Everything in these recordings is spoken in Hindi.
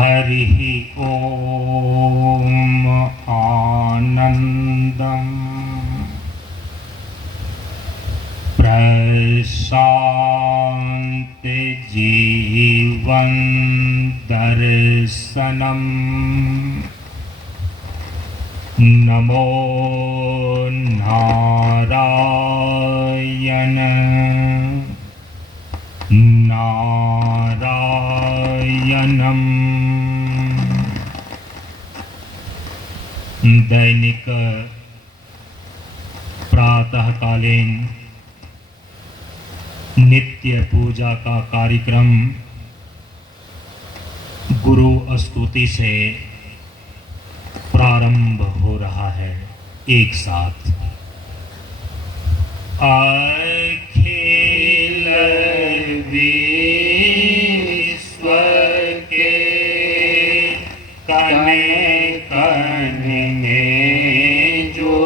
हरिः ॐ आनन्दम् प्रशान्ति जीवन दर्शनम् नमो नारायण नारायणम्। दैनिक प्रातःकालीन नित्य पूजा का कार्यक्रम गुरु स्तुति से प्रारंभ हो रहा है। एक साथ अखिल विश्व के कने कने में जो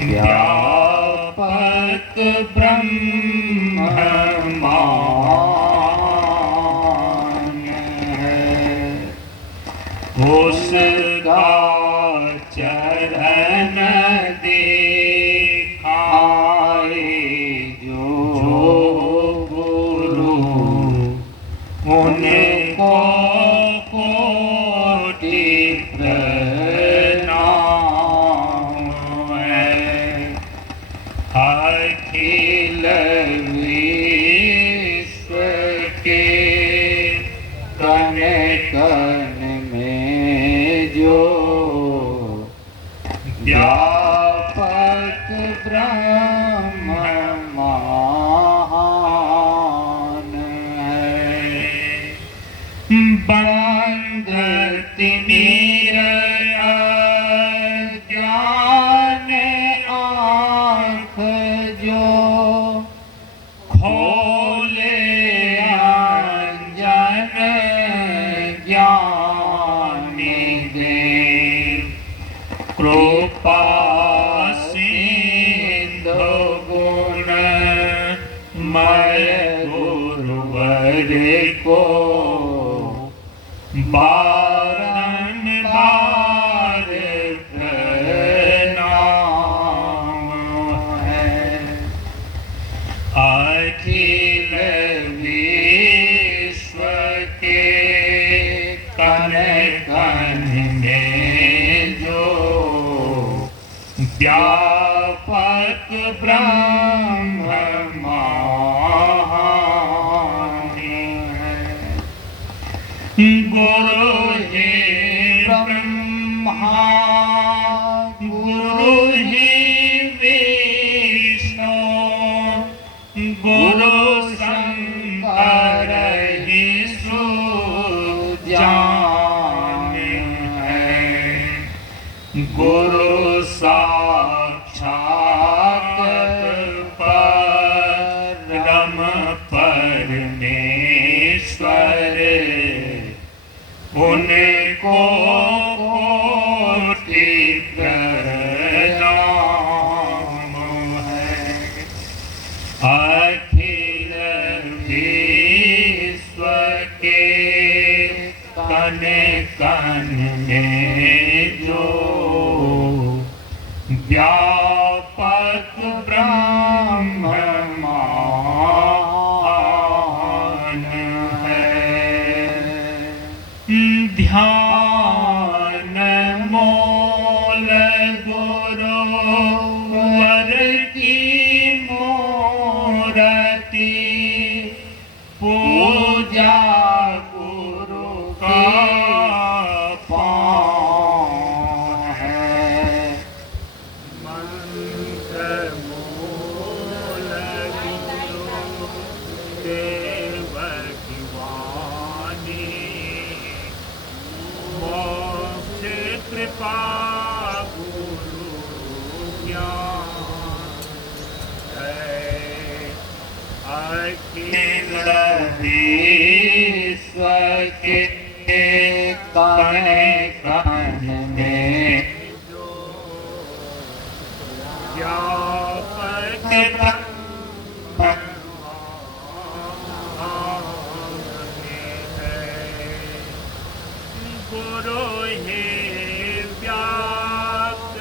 व्यापक ब्रह्मांड है, उसका चरण दिखाए जो गुरु उनको कोटि प्रणाम है। अखिल विश्व के कने कने में जो व्यापक ब्रह्मांड है, बंद तिमिर अज्ञान आँख जो खोले अंजन ज्ञानी दे, कृपा सिंधु गुण मय गुरुवर को बारंबार प्रणाम है। अखिल विश्व के कने कने में जो व्यापक ब्रह्मांड है, गुरु ही ब्रह्मा गुरु ही विष्णु गुरु शंकर ही सुजान है, गुरु साक्षात परम परमेश्वर उनको कोटि प्रणाम है। अखिल विश्व के कने कने में जो व्यापक ब्रह्मांड है, ध्यान मोल गुरुवर की मूर्ति, पूजा गुरु का पाँव है, मंत्र मूल गुरु देव की वाणी, मोक्ष कृपा गुरु ज्ञान है। अखिल विश्व के कने कने में जो व्यापक ब्रह्मांड है, पुरोहि व्याप्त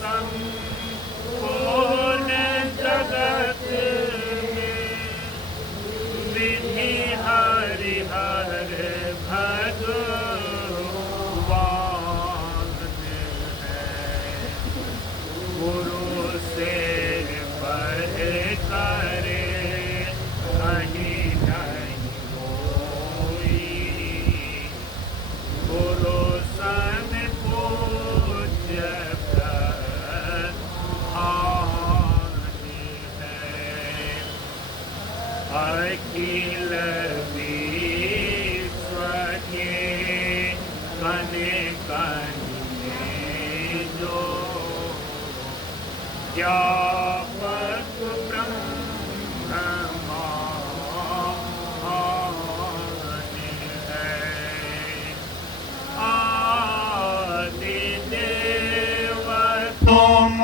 संपूर्ण जगत में विधि हरिहर भगवान है। गुरु से बढ़ करे कहीं नहीं कोई। गुरु सन पूज्य प्रधान है। अखिल विश्व के कण कण में जो व्यापक ब्रह्मांड है। आदिदेव तुम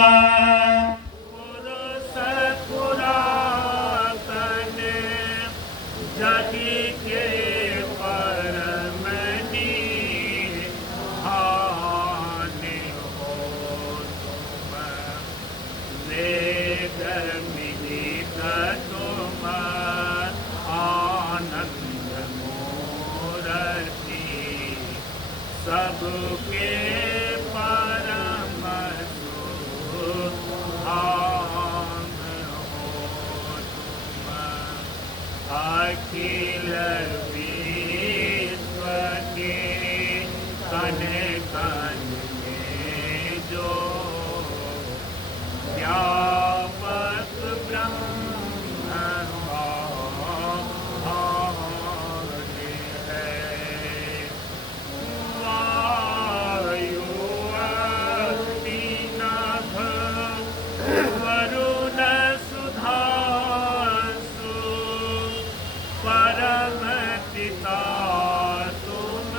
पुरुष पुरातन जग के परम निधान हो तुम। वेद मिलित तुम आनंद मूर्ति सबके परम सुधाम हो तुम। अखिल विश्व के कण कण में जो व्यापक ब्रह्मांड है। वायु अग्नि नभ वरुण सुधांशु परम पिता तुम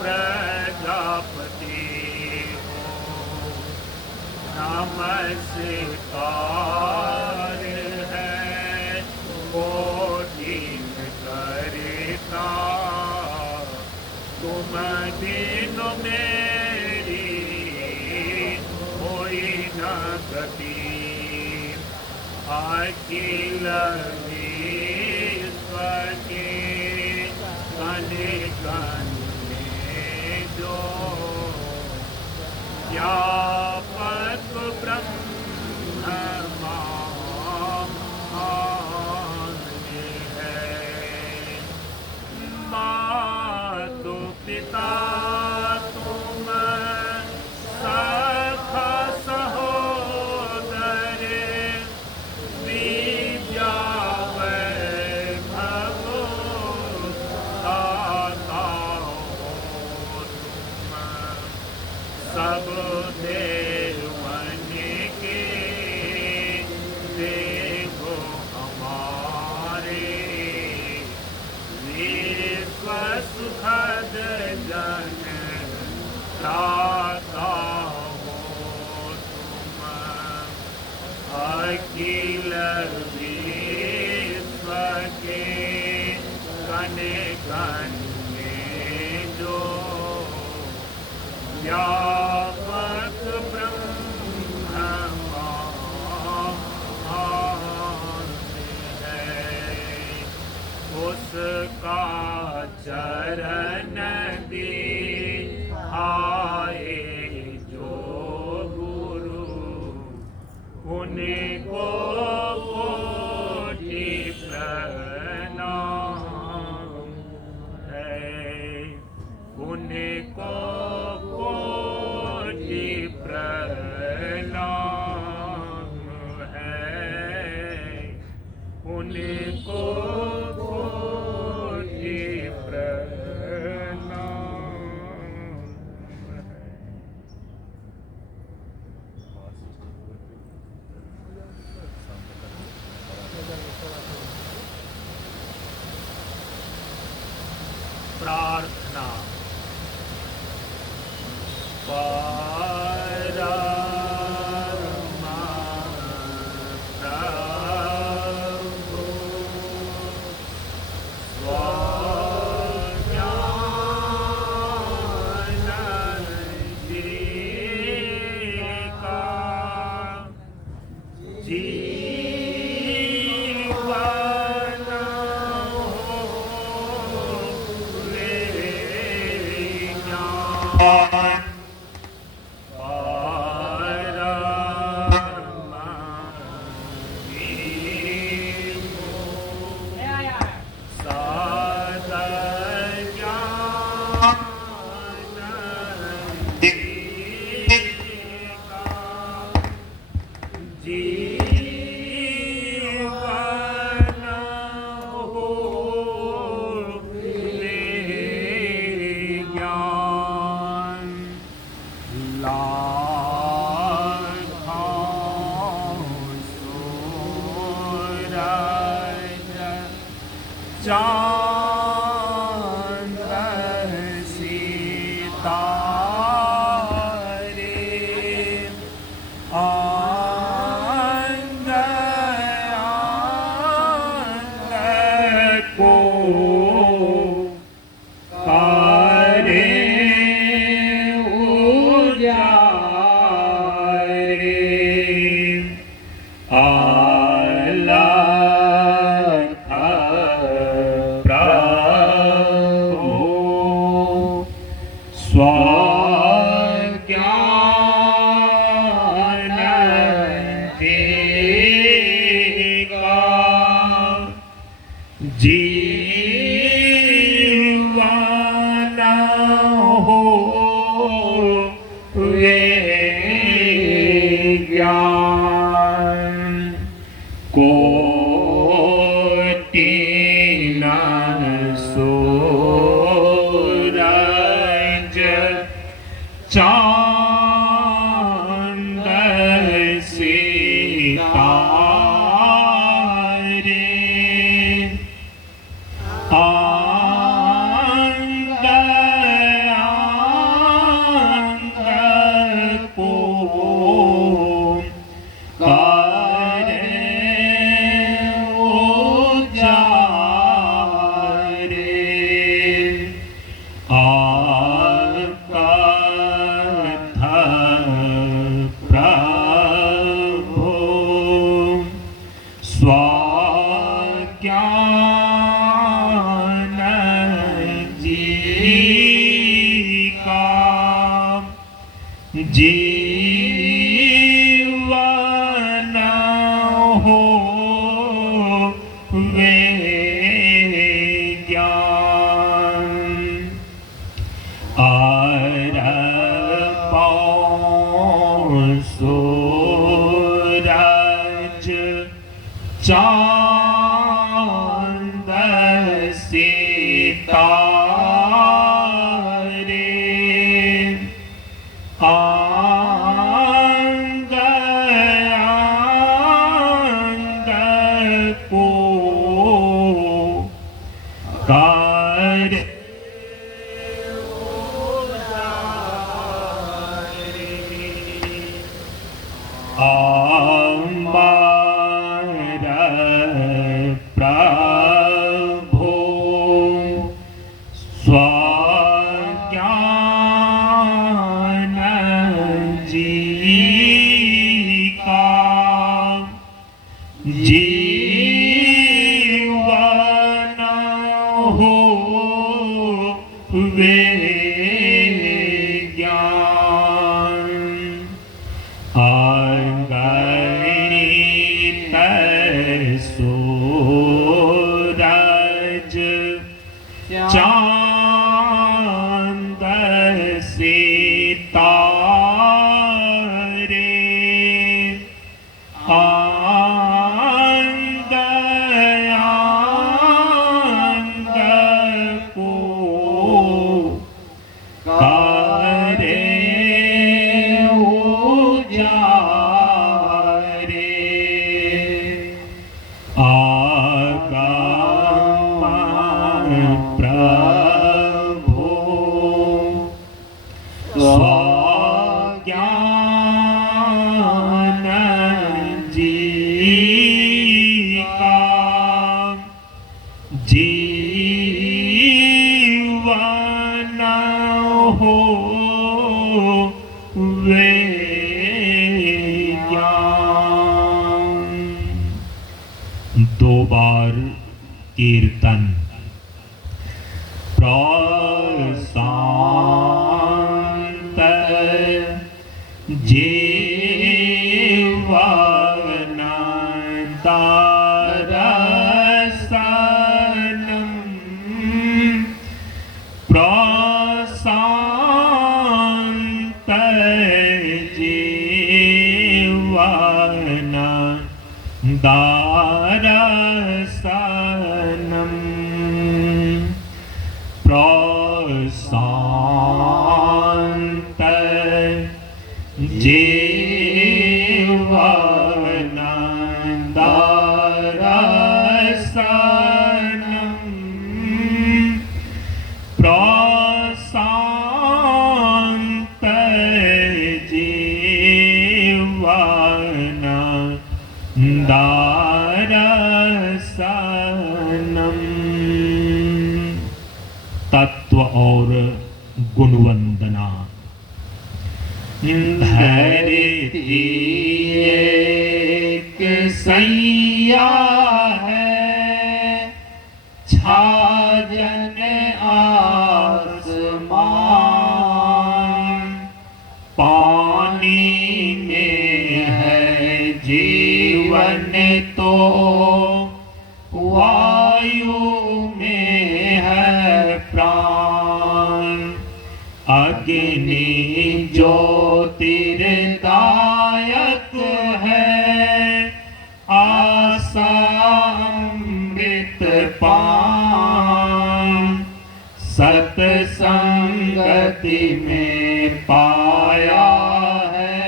प्रजापति हो। नमस्कार है कोटि करता तुम बिन मेरी होई न गति। अखिल विश्व के कण कण में जो व्यापक ब्रह्मांड है। मातु पिता तुम सखा सहोदर विद्या वैभव दाता हो तुम। सब देवन के देवो हमारे विश्व सुखद जन दाता हो तुम। अखिल विश्व के कण कण में जो व्यापक ब्रह्मांड है। उसका चरण दिखाए जो गुरु उनको कोटि प्रणाम है। उनको कोटि प्रणाम है। उनको कोटि प्रणाम है। प्रार्थना। प्रभु, 我。कीर्तन प्रसाद दारसनं प्रशान्त जीवन दारसनं प्रशान्त जीवन दारसनं। तत्व और गुणवंदना। धैर्य एक सैया है, छाजन आसमान, पानी में है जीवन तो वायु में है प्राण, अग्नि ज्योतिर्दायक है, आशा अमृत पान, सत्संगति में पाया है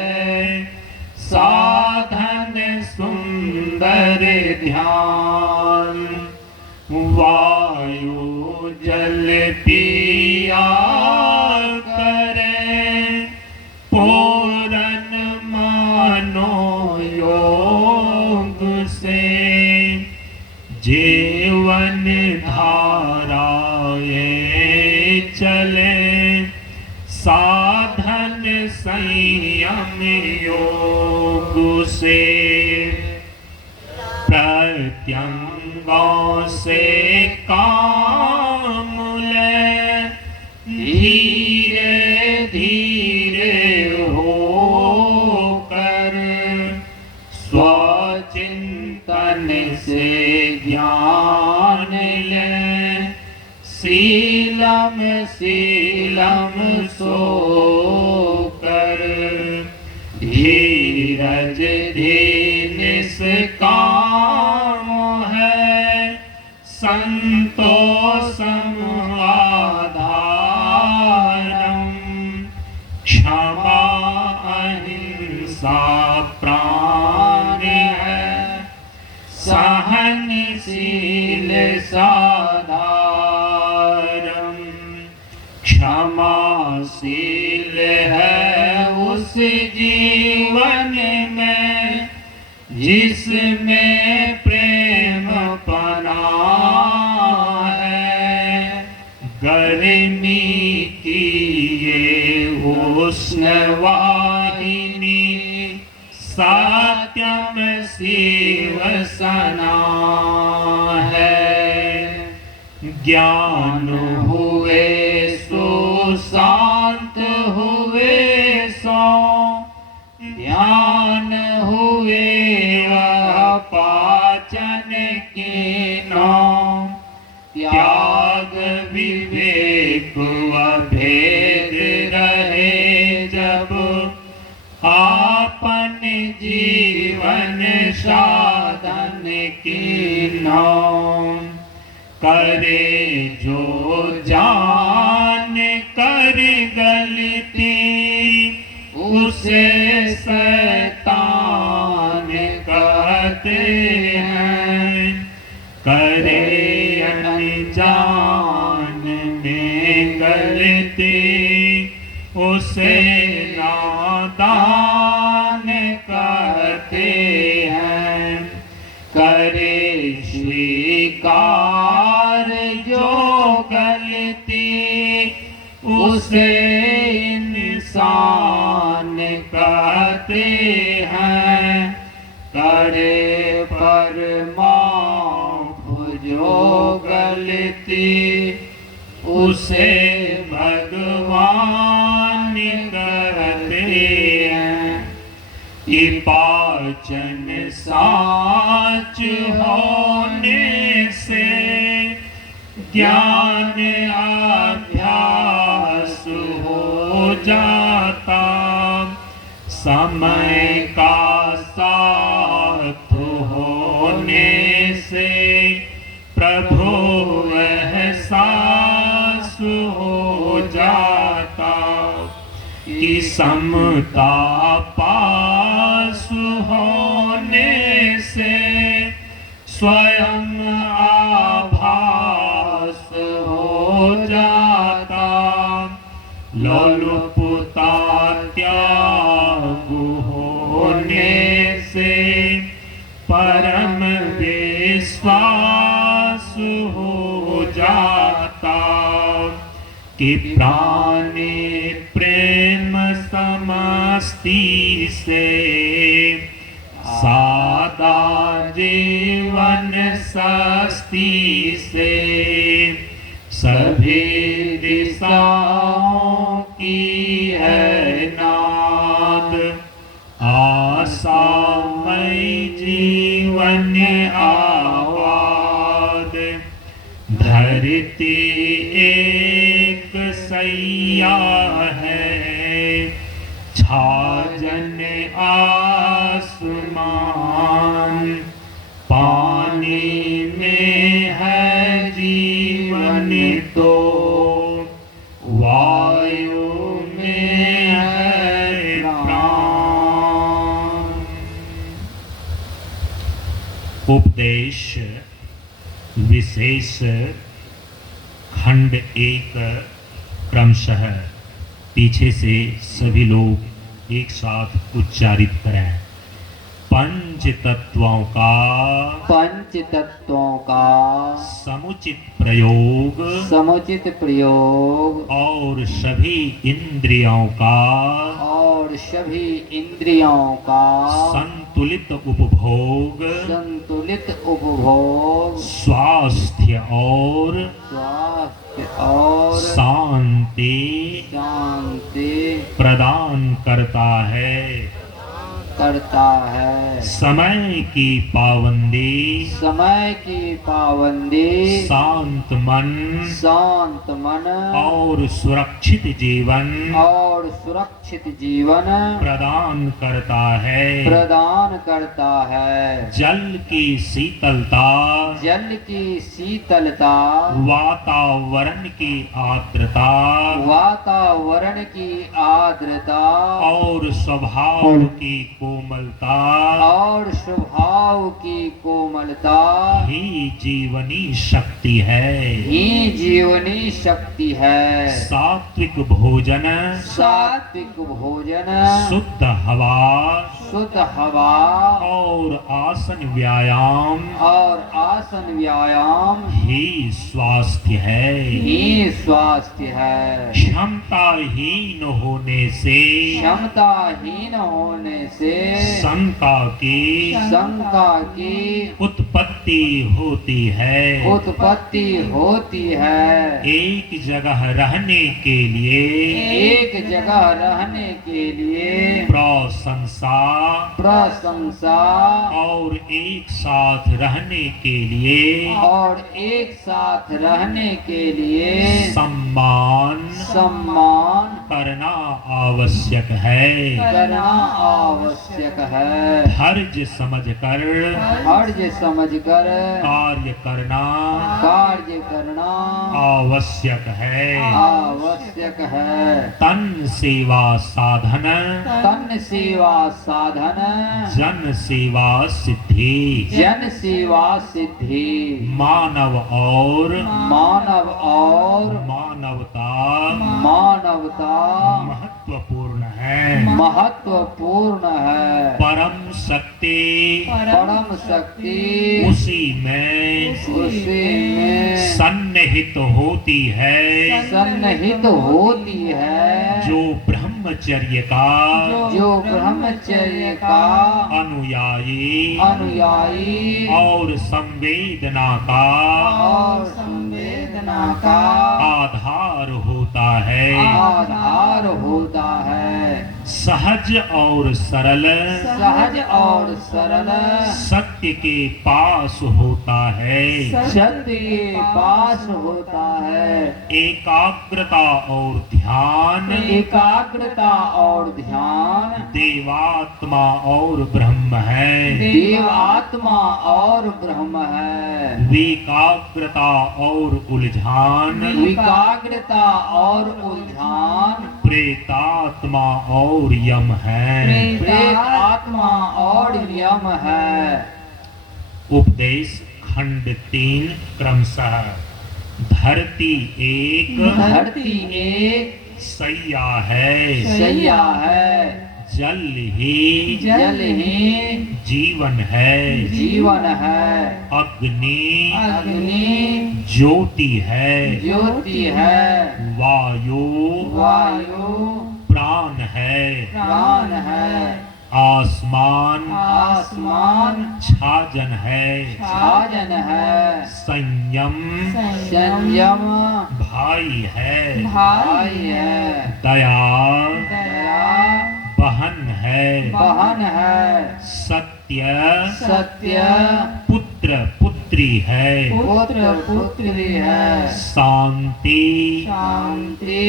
साधन सुंदर ध्यान, वायु जल पिया करें पूरन मानो योग से, जीवन धाराए चले साधन संयम योग से, प्रत्यंगों से काम ले धीरे धीरे होकर, स्वचिंतन से ज्ञान ले शीलम शीलम सोकर, धीरज धीर काम है संतोषम आधारम, क्षमा अहिंसा प्राण है सहनशील साधारम, क्षमाशील है उस जीवन में जिसमें प्रेम पना है, गर्मी की ये उष्ण वाहिनी सत्यम शिव सना है, ज्ञान हुए सो शांत हुए सो, ध्यान हुए पाचन के नाम, त्याग विवेक भेद रहे जब आपन जीवन साधन के नाम, करे जो जान कर गलती उसे शैतान कहते हैं, करे अनजान में गलती उसे नादान कहते हैं, करे स्वीकार जो गलती उसे इंसान कहते हैं, करे पर माफ जो गलती उसे भगवान कहते हैं। ये पाचन साच होने से ज्ञान अभ्यास हो जाता, समय का साथ हो समता पास होने से स्वयं आभास हो जाता, लोलुपता त्याग होने से परम विश्वास हो जाता, कि प्राणी प्रेम समस्ती से सादा जीवन सस्ती से सभी दिशाओं की है नाद, आशामय जीवन आबाद, धरती एक सैया है, छाजन आसमान, पानी में है जीवन तो वायु में है प्राण। उपदेश विशेष खंड 1 क्रमशः पीछे से सभी लोग एक साथ उच्चारित करें। पंच तत्वों का समुचित प्रयोग और सभी इंद्रियों का संतुलित उपभोग स्वास्थ्य और शांति प्रदान करता है। समय की पाबंदी शांत मन और सुरक्षित जीवन प्रदान करता है। जल की शीतलता वातावरण की आर्द्रता और स्वभाव की कोमलता ही जीवनी शक्ति है। सात्विक भोजन शुद्ध हवा और आसन व्यायाम ही स्वास्थ्य है। क्षमताहीन होने से शंका की उत्पत्ति होती है। एक जगह रहने के लिए प्रशंसा और एक साथ रहने के लिए सम्मान करना आवश्यक है। फर्ज समझकर कार्य करना आवश्यक है। तन सेवा साधन जन सेवा सिद्धि मानव और मानवता महत्वपूर्ण है। परम शक्ति उसी में सन्निहित होती है जो ब्रह्मचर्य का अनुयायी और संवेदना का आधार होता है। सहज और सरल सत्य के पास होता है। एकाग्रता और ध्यान देवात्मा और ब्रह्म है। विकाग्रता और उलझान प्रेतात्मा और यम है। प्रेत आत्मा और यम है। उपदेश खंड 3 क्रमशः धरती एक, धरती एक, सैया है, सैया है, जल ही जीवन है, जीवन है, अग्नि अग्नि ज्योति है, ज्योति है, वायु वायु प्राण है, प्राण है, आसमान आसमान छाजन है, छाजन है, संयम संयम भाई है, भाई है, दया दया बहन है, बहन है, सत्य सत्य पुत्र पुत्री है, पुत्र पुत्री है, शांति शांति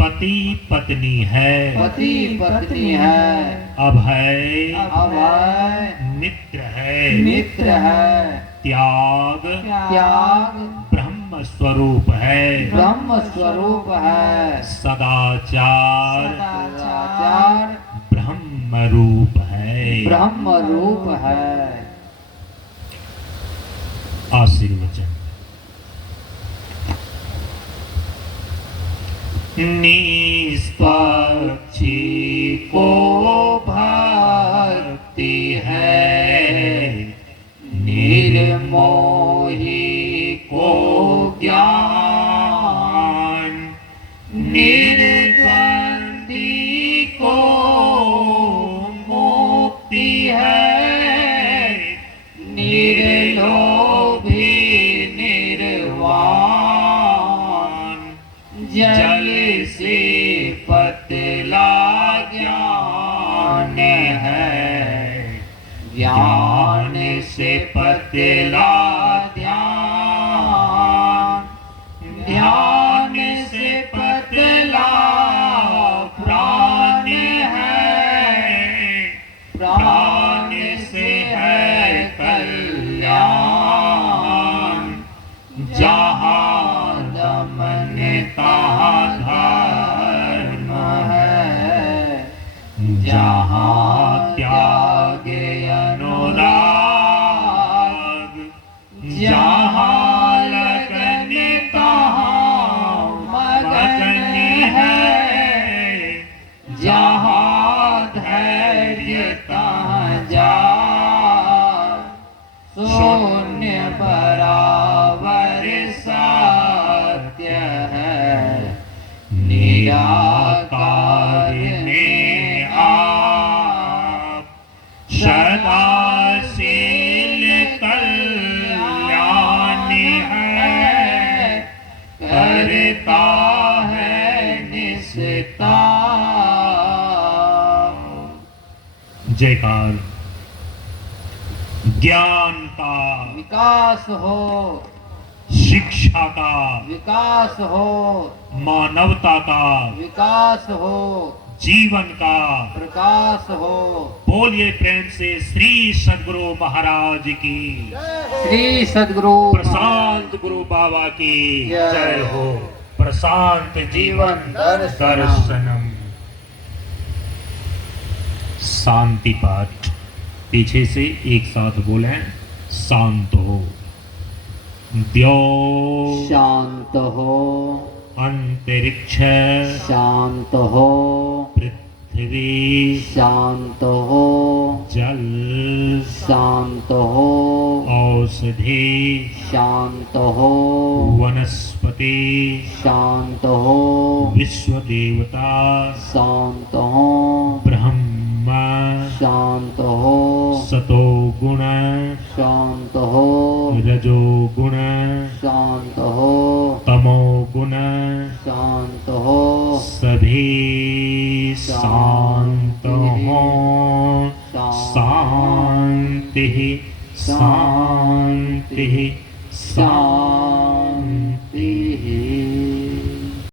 पति पत्नी है, पति पत्नी है, अभय अभय मित्र है, मित्र है, त्याग त्याग ब्रह्म स्वरूप है, ब्रह्म स्वरूप है, सदाचार सदाचार ब्रह्म रूप है। ब्रह्म रूप है। आशीर्वचन। निष्पक्षी को भक्ति है, निर्मोही को ज्ञान, निर्द्वंदी को मुक्ति है, निर्लोभी निर्वाण, जल से पतला ज्ञान है, ज्ञान से पतला ध्यान, ध्यान से पतला प्राण है, प्राण से है कल्याण, जहाँ दमन तहाँ धर्म है, जहाँ त्याग अनुराग, जहाँ लगन तहाँ मगन है, जहाँ धैर्य तहाँ जाग, शून्य बराबर सत्य है, निराकार में आप सदाशील कल्याण है, करता है निस्ता। जयकार। ज्ञान का विकास हो, शिक्षा का विकास हो, मानवता का विकास हो, जीवन का प्रकाश हो। बोलिए प्रेम से श्री सद्गुरु महाराज की, श्री सद्गुरु प्रशांत गुरु बाबा की जय हो। प्रशांत जीवन दर्शनम। शांति पाठ पीछे से एक साथ बोले, शांत हो। द्यो शांत हो, अंतरिक्ष शांत हो, पृथ्वी शांत हो, जल शांत हो, औषधि शांत हो, वनस्पति शांत हो, विश्व देवता शांत हो, ब्रह्म शांत हो, सतो गुण शांत हो, रजो गुण शांत हो, तमो गुण शांत हो, सभी शांत हो। शांति शांति शांति।